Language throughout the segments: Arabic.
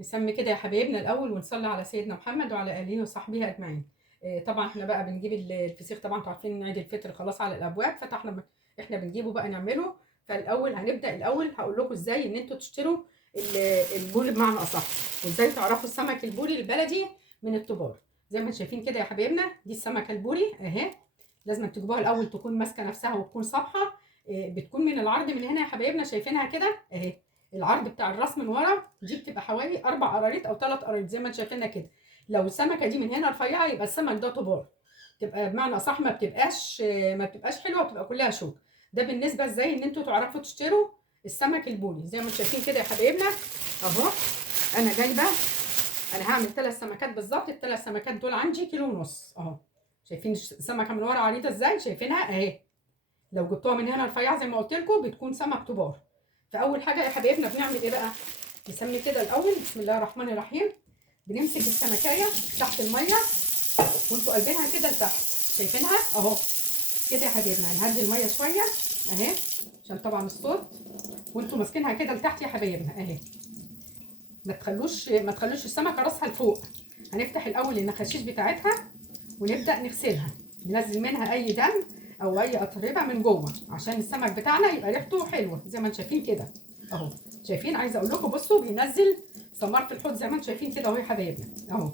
نسمي كده يا حبايبنا الاول ونصلي على سيدنا محمد وعلى اله وصحبه اجمعين. طبعا احنا بقى بنجيب الفسيخ. طبعا انتوا عارفين ان عيد الفطر خلاص على الابواب، احنا بنجيبه بقى نعمله. فالاول هنبدا هقول لكم ازاي ان انتوا تشتروا البوري بمعنى اصح، وازاي تعرفوا السمك البوري البلدي من الطبار. زي ما انتم شايفين كده يا حبايبنا، دي السمكه البوري اهي. لازم تجيبوها الاول تكون ماسكه نفسها وتكون صابحه. بتكون من العرض من هنا يا حبايبنا، شايفينها كده اهي. العرض بتاع الراس من ورا دي بتبقى حوالي 4 قراريط او 3 قراريط زي ما انتم شايفينها كده. لو السمكه دي من هنا رفيعه يبقى السمك ده طبار، تبقى بمعنى اصح ما بتبقاش حلوه، بتبقى كلها شوك. ده بالنسبه ازاي ان انتوا تعرفوا تشتروا السمك البوري. زي ما انتم شايفين كده يا حبايبنا اهو. انا جايبه، انا هعمل 3 سمكات بالظبط. ال3 سمكات دول عندي كيلو ونص اهو. شايفين السمكه من ورا عريضه ازاي؟ شايفينها اهي. لو جبتوها من هنا رفيعه زي ما قلت لكم بتكون سمك طبار. فاول حاجه يا حبايبنا بنعمل ايه بقى؟ نسمي كده الاول بسم الله الرحمن الرحيم. بنمسك السمكايه تحت الميه وانتوا قلبينها كده لتحت، شايفينها اهو كده يا حبايبنا. هنهدي الميه شويه اهي عشان طبعا الصوت، وانتوا ماسكينها كده لتحت يا حبايبنا اهي. ما تخلوش السمكه راسها لفوق. هنفتح الاول النخاشيش بتاعتها ونبدا نغسلها، ننزل منها اي دم او اي اتربه من جوه عشان السمك بتاعنا يبقى ريحته حلوه زي ما انتم شايفين كده اهو. شايفين؟ عايزه اقول لكم بصوا بينزل ثمار في الحوض زي ما انتم شايفين كده اهو يا حبايبنا اهو.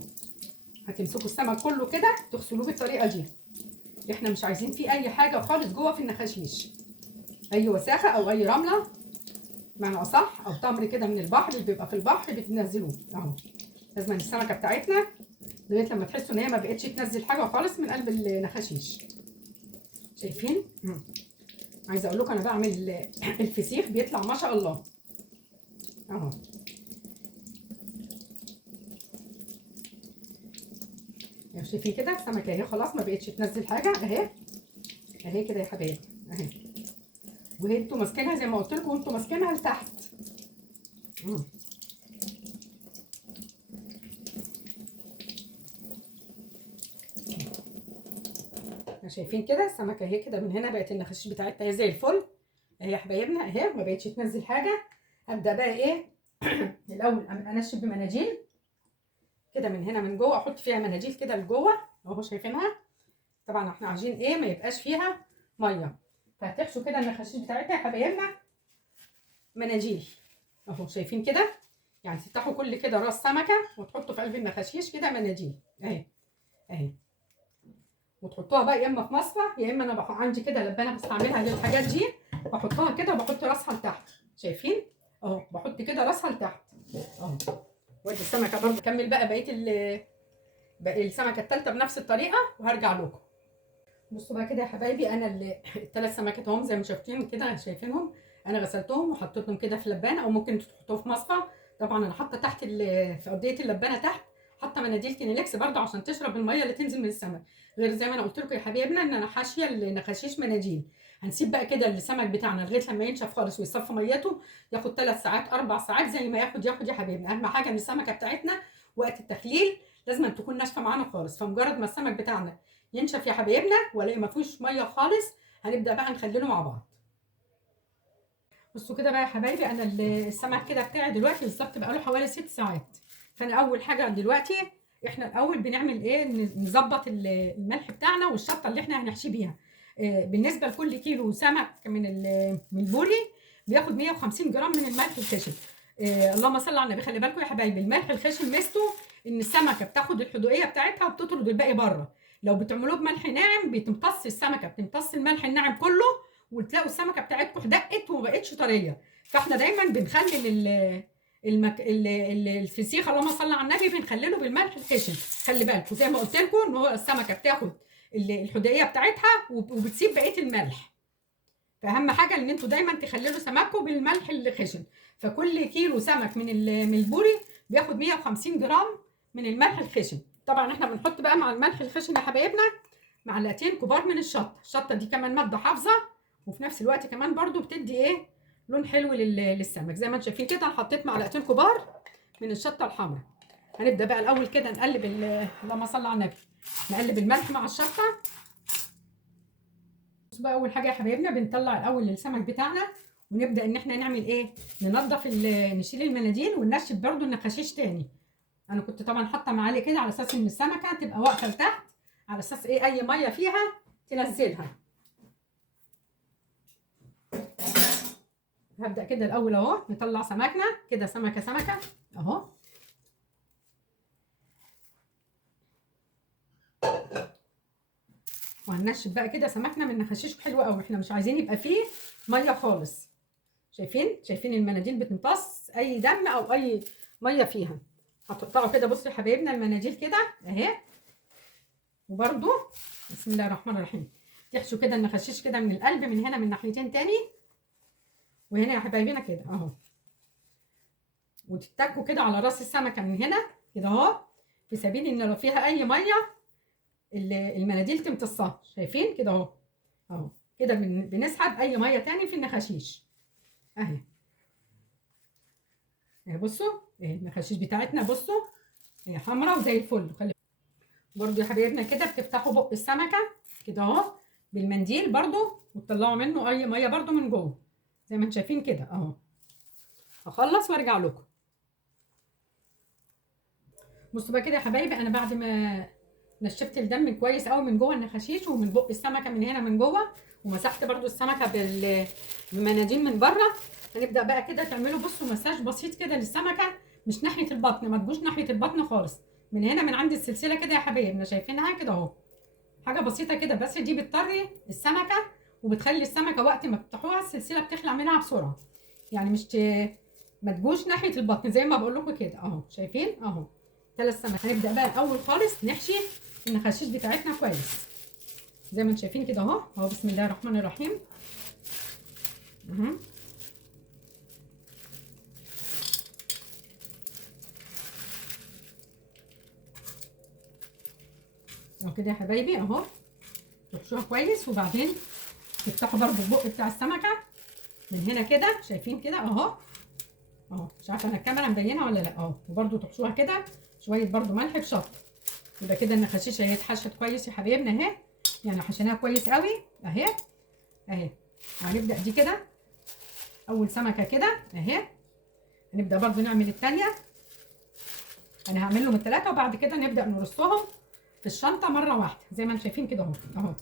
هتمسكوا السمك كله كده تغسلوه بالطريقه دي. احنا مش عايزين فيه اي حاجه خالص جوه في النخاشيش، اي وساخه او اي رمله معنى اصح او تمر كده من البحر اللي بيبقى في البحر بتنزلوه اهو. لازم السمكه بتاعتنا لغايه لما تحسوا ان هي ما بقتش تنزل حاجه خالص من قلب النخاشيش. شايفين؟ عايزه اقول لكم انا بعمل الفسيخ بيطلع ما شاء الله اهو. يعني شايفين كده السمكه اهي خلاص ما بقتش تنزل حاجه اهي. اهي كده يا حبايبي اهي. وهي انتوا ماسكينها زي ما قلت لكم وانتوا ماسكينها لتحت. شايفين كده السمكه اهي كده من هنا بقت النخاشيش بتاعتها زي الفل اهي يا حبايبنا اهي، ما بقتش تنزل حاجه. هبدا بقى ايه الاول انشف بمناديل كده من هنا من جوه، احط فيها مناديل كده لجوه اهو. شايفينها؟ طبعا احنا عايزين ايه ما يبقاش فيها ميه، فهتحشوا كده النخاشيش بتاعتها يا حبايبنا مناديل اهو. شايفين كده؟ يعني تفتحوا كل كده راس سمكه وتحطوا في قلب النخاشيش كده مناديل اهي اهي. وتحطوها بقى يا اما في مصفى يا اما انا عندي كده لبانه بستعملها للحاجات دي، بحطها كده وبحط راسها لتحت. شايفين اهو؟ بحط كده راسها لتحت اهو. وادي السمكه برضه اكمل بقى باقي السمكه الثالثه بنفس الطريقه وهرجع لكم. بصوا بقى كده يا حبايبي، انا الثلاث سمكات هم زي ما شايفين كده، شايفينهم؟ انا غسلتهم وحطيتهم كده في لبانه او ممكن تحطوه في مصفى. طبعا انا حاطه تحت في ارضيه اللبانه تحت حاطه مناديل كينيلكس برده عشان تشرب الميه اللي تنزل من السمك. غير زي ما انا قلت لكم يا حبايبنا ان انا حاشيه النخاشيش مناديل. هنسيب بقى كده السمك بتاعنا لغايه لما ينشف خالص ويصفي ميته، ياخد 3 ساعات 4 ساعات زي ما ياخد يا حبايبنا. اهم حاجه ان السمكه بتاعتنا وقت التخليل لازم تكون ناشفه معانا خالص. فمجرد ما السمك بتاعنا ينشف يا حبايبنا والاقي ما فيهوش ميه خالص هنبدا بقى نخلله مع بعض. بصوا كده بقى يا حبايبي، انا السمك كده بتاعي دلوقتي بالظبط بقى له حوالي 6 ساعات. فانا اول حاجه دلوقتي احنا الاول بنعمل ايه؟ نظبط الملح بتاعنا والشطه اللي احنا هنحشي بيها. بالنسبه لكل كيلو سمك من البوري بياخد 150 جرام من الملح الخشن. اللهم صل على النبي. خلي بالكم يا حبايبي الملح الخشن ميزته ان السمكه بتاخد الحدوقيه بتاعتها وبتطرد الباقي بره. لو بتعملوه بملح ناعم بتمتص السمكه، بتمتص الملح الناعم كله وتلاقوا السمكه بتاعتكم حدقت وما بقتش طريه. فاحنا دايما بنخلل الفسيخ اللهم صل على النبي بنخلله بالملح الخشن. خلي بالكم زي ما قلت لكم ان هو السمكه بتاخد الحدقيه بتاعتها وبتسيب بقيه الملح. فاهم حاجه ان انتوا دايما تخللوا سمككم بالملح الخشن. فكل كيلو سمك من البوري بياخد 150 جرام من الملح الخشن. طبعا احنا بنحط بقى مع الملح الخشن يا حبايبنا معلقتين كبار من الشطه دي كمان ماده حافظه، وفي نفس الوقت كمان برضو بتدي ايه لون حلو للسمك. زي ما انتم شايفين كده انا حطيت معلقتين كبار من الشطه الحمراء. هنبدا بقى الاول كده نقلب اللهم صل على النبي، نقلب الملح مع الشطه. بصوا بقى اول حاجه يا حبايبنا بنطلع الاول السمك بتاعنا ونبدا ان احنا نعمل ايه، ننضف نشيل المناديل وننشف برده النخاشيش تاني. انا كنت طبعا حاطه معالق كده على اساس ان السمكه تبقى واقفه لتحت، على اساس ايه اي ميه فيها تنزلها. هبدا كده الاول اهو نطلع سمكنا كده سمكه سمكه اهو. وهننشف بقى كده سمكنا من نخاشيش حلوه قوي، احنا مش عايزين يبقى فيه ميه خالص. شايفين المناديل بتمتص اي دم او اي ميه فيها. هتقطعوا كده، بصوا يا حبايبنا المناديل كده اهي. وبرده بسم الله الرحمن الرحيم تحشوا كده النخاشيش كده من القلب، من هنا من ناحيتين تاني وهنا يا حبايبنا كده اهو. وتتكوا كده على راس السمكه من هنا كده اهو، في سبيل ان لو فيها اي ميه المناديل تمتصها. شايفين كده اهو اهو كده بنسحب اي ميه تاني في النخاشيش اهي. بصوا اهي النخاشيش بتاعتنا، بصوا هي حمراء وزي الفل. خلي برضو يا حبايبنا كده بتفتحوا بق السمكه كده اهو بالمنديل برضو وتطلعوا منه اي ميه برضو من جوه زي ما انتم شايفين كده اهو. هخلص وارجع لكم. بصوا بقى كده يا حبايبي، انا بعد ما نشفت الدم كويس قوي من جوه النخاشيش ومن بق السمكه من هنا من جوه، ومسحت برضو السمكه بالمناديل من بره. هنبدا بقى كده تعملوا بصوا مساج بسيط كده للسمكه، مش ناحيه البطن، ما تجوش ناحيه البطن خالص، من هنا من عند السلسله كده يا حبايبنا. شايفينها كده اهو، حاجه بسيطه كده، بس دي بتطري السمكه وبتخلي السمكه وقت ما تفتحوها السلسله بتخلع منها بسرعه. يعني مش ما تجوش ناحيه البطن زي ما بقول لكم كده اهو. شايفين اهو 3 سمك. هنبدا بقى الاول خالص نحشي النخاشيش بتاعتنا كويس زي ما انتم شايفين كده اهو اهو. بسم الله الرحمن الرحيم اهو كده يا حبايبي اهو. تحشوها كويس وبعدين تفتحوا برضو البق بتاع السمكه من هنا كده. شايفين كده اهو اهو. مش عارفه انا الكاميرا مبينها ولا لا اهو. وبرضو تحشوها كده شويه برضو ملح بشطه. يبقى كده النخاشيش اهي اتحشت كويس يا حبايبنا اهي، يعني حشيناها كويس قوي اهي اهي. هنبدا دي كده اول سمكه كده اهي. هنبدا برضو نعمل الثانيه. انا هعمل لهم ال3 وبعد كده نبدا نرصهم في الشنطه مره واحده زي ما انتم شايفين كده اهو اهو.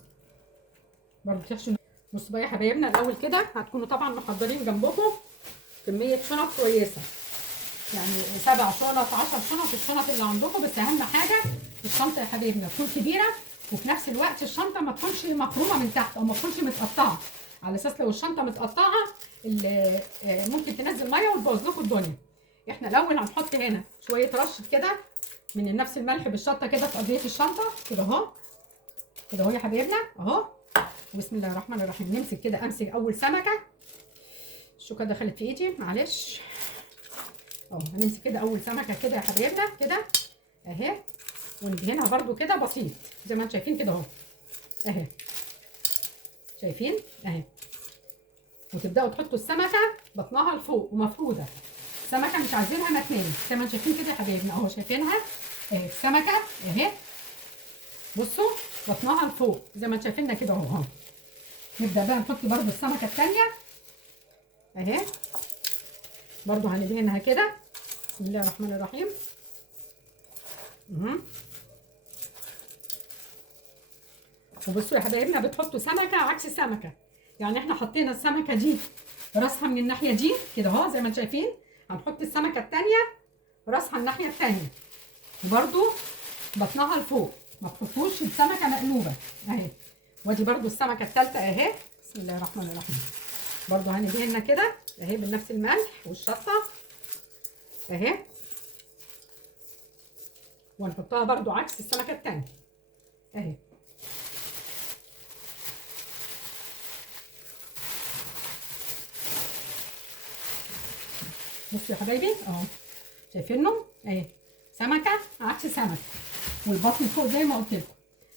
برضو تحشوا. بصوا بقى يا حبايبنا الاول كده هتكونوا طبعا محضرين جنبكم كميه شنط كويسه، يعني 7 شنط 10 شنط الشنط اللي عندكم. بس اهم حاجه الشنطه يا حبايبنا تكون كبيره، وفي نفس الوقت الشنطه ما تكونش مخرومه من تحت او ما تكونش متقطعه، على اساس لو الشنطه متقطعه ممكن تنزل ميه وتبوظ لكم الدنيا. احنا الاول هنحط هنا شويه رشه كده من نفس الملح بالشطه كده في ارضيه الشنطه كده اهو كده اهو يا حبايبنا اهو. بسم الله الرحمن الرحيم. نمسك كده، امسك اول سمكه. الشوكه دخلت في ايدي معلش اهو. هنمسك كده اول سمكه كده يا حبايبنا كده اهي، وندهنها برده كده بسيط زي ما انتم شايفين كده اهو اهي. شايفين اهي. وتبداوا تحطوا السمكه بطنها لفوق ومفروده، السمكه مش عايزينها متنيه زي ما انتم شايفين كده يا حبايبنا اهو. شايفينها اهي السمكه اهي. بصوا بطنها لفوق زي ما انتم شايفينها كده اهو. نبدا بقى نحط برده السمكه الثانيه اهي. برده هندهنها كده بسم الله الرحمن الرحيم وبصوا يا حبايبنا بتحطوا سمكه عكس سمكه، يعني احنا حطينا السمكه دي راسها من الناحيه دي كده اهو زي ما انتم شايفين. هنحط السمكه الثانيه راسها الناحيه الثانيه وبرده بطنها لفوق، ما تحطوش السمكه مقلوبه اهي. وادي برده السمكه الثالثه اهي. بسم الله الرحمن الرحيم. برده هندهنها كده اهي بنفس الملح والشطه اهي، ونحطها برده عكس السمكه الثانيه اهي. بصوا يا حبايبي اهو. شايفينهم اهي سمكه عكس سمكه والبطن فوق زي ما قلت لكم.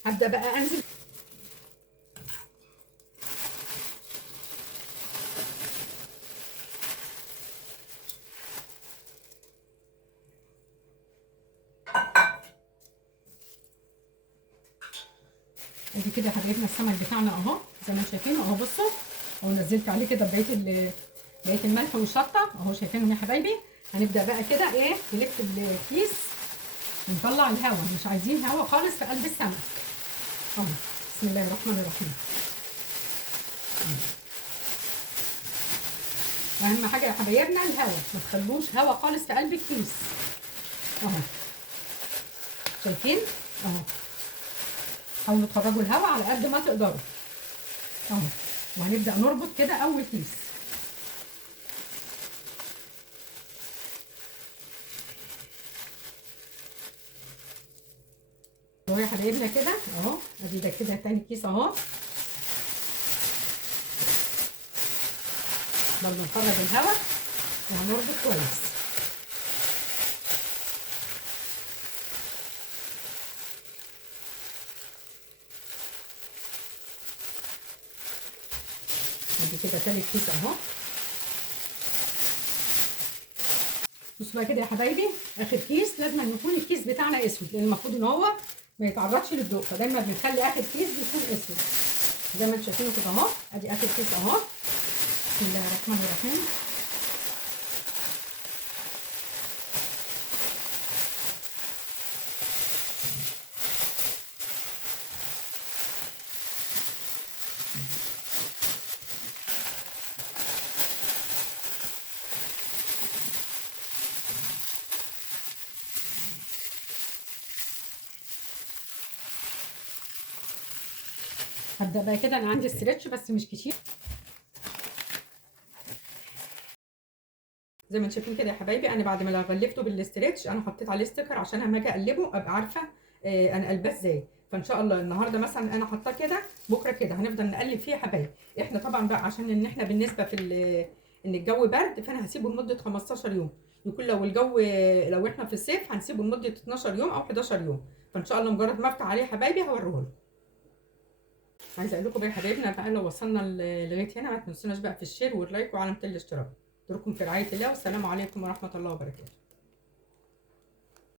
هبدا بقى انزل ادي كده يا حبايبنا السمك بتاعنا اهو زي ما انتم شايفين اهو. بصوا اهو نزلت عليه كده بقيه بقيت الملح والشطه اهو شايفينهم يا حبايبي. هنبدا بقى كده ايه نلف الكيس ونطلع الهواء، مش عايزين هواء خالص في قلب السمك اهو. بسم الله الرحمن الرحيم. واهم حاجه يا حبايبنا الهواء، ما تخلوش هواء خالص في قلب الكيس اهو. شايفين اهو، حاولوا تخرجوا الهواء على قد ما تقدروا اهو. وهنبدا نربط كده اول كيس اهو يا حبايبنا كده اهو. ادي ده كده تاني كيس اهو. برضه نخرج الهواء وهنربط كويس. ادي كده تالت كيس اهو. بصوا بقى كده يا حبايبي، اخر كيس لازم يكون الكيس بتاعنا اسود، لان المفروض ان هو ما يتعرضش للضوء، فدايما بنخلي اخر كيس بيكون اسود زي ما انتم شايفينه كده اهو. ادي اخر كيس اهو. بسم الله الرحمن الرحيم. هبدا بقى كده، انا عندي استرتش بس مش كتير زي ما انتم شايفين كده يا حبايبي. انا بعد ما غلفته بالاسترتش انا حطيت عليه ستيكر عشان لما اجي اقلبه ابقى عارفه انا قلباه ازاي. فان شاء الله النهارده مثلا انا حاطاه كده، بكره كده هنفضل نقلب فيه يا حبايبي. احنا طبعا بقى عشان ان احنا بالنسبه في ان الجو برد، فانا هسيبه لمده 15 يوم. يكون لو الجو لو احنا في الصيف هنسيبه لمده 12 يوم او 11 يوم. فان شاء الله مجرد ما افتح عليه يا حبايبي هوريه لكم. عايزه اقول لكم بقى يا حبايبنا بقى لو وصلنا لغايه هنا ما تنسوناش بقى في الشير واللايك وعلامه الاشتراك. اترككم في رعايه الله، والسلام عليكم ورحمه الله وبركاته.